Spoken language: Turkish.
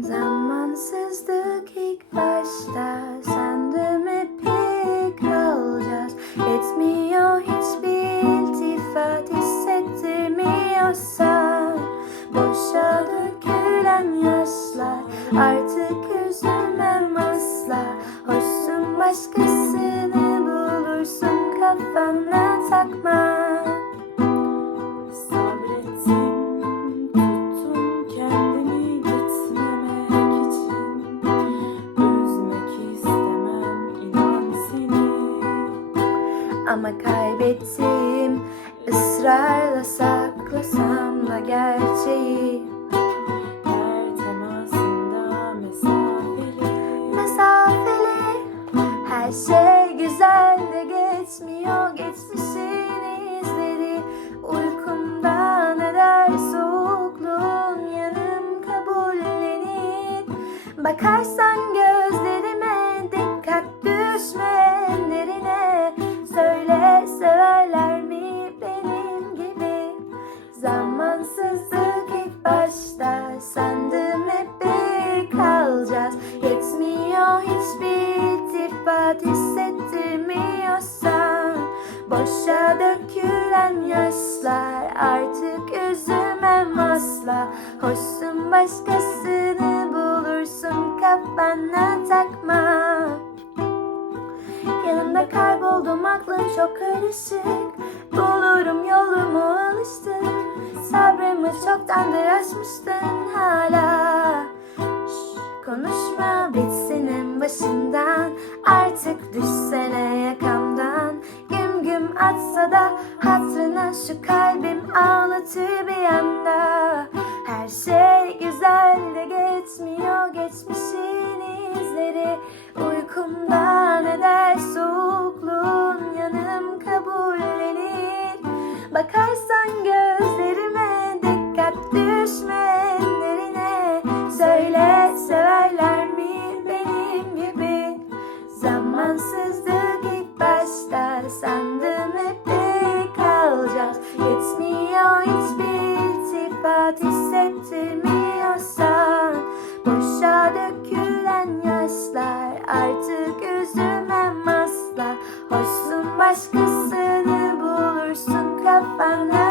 Zamansızlık ilk başta sandım hep iyi kalacağız Etmiyor hiçbir iltifat hissettirmiyorsan. Boşa dökülen yaşlar artık üzülmem asla. Hoşsun başkasını bulursun kafana takma Ama kaybettim. Israrla saklasam da gerçeği. Her temasında mesafeli. Mesafeli. Her şey güzel de geçmiyor. Geçmişin izleri. Uykumda ne der? Soğukluğun yanım kabullenip Bakarsan gözlerime iltifat hissettirmiyorsan Boşa dökülen yaşlar artık üzülmem asla Hoşsun başkasını bulursun kafana takma. Yanımda kayboldum aklım çok karışık. Bulurum yolumu alıştım Sabrımı çoktandır aşmıştın Artık düşsene yakamdan. Güm güm atsa da hatırına şu kalbim ağlatır bir anda Her şey güzel de geçmiyor geçmişin izleri. Uykumda ne der soğukluğun yanım kabullenir. Bakarsan gözlerime dikkat düşme Kafasını bulursun kafana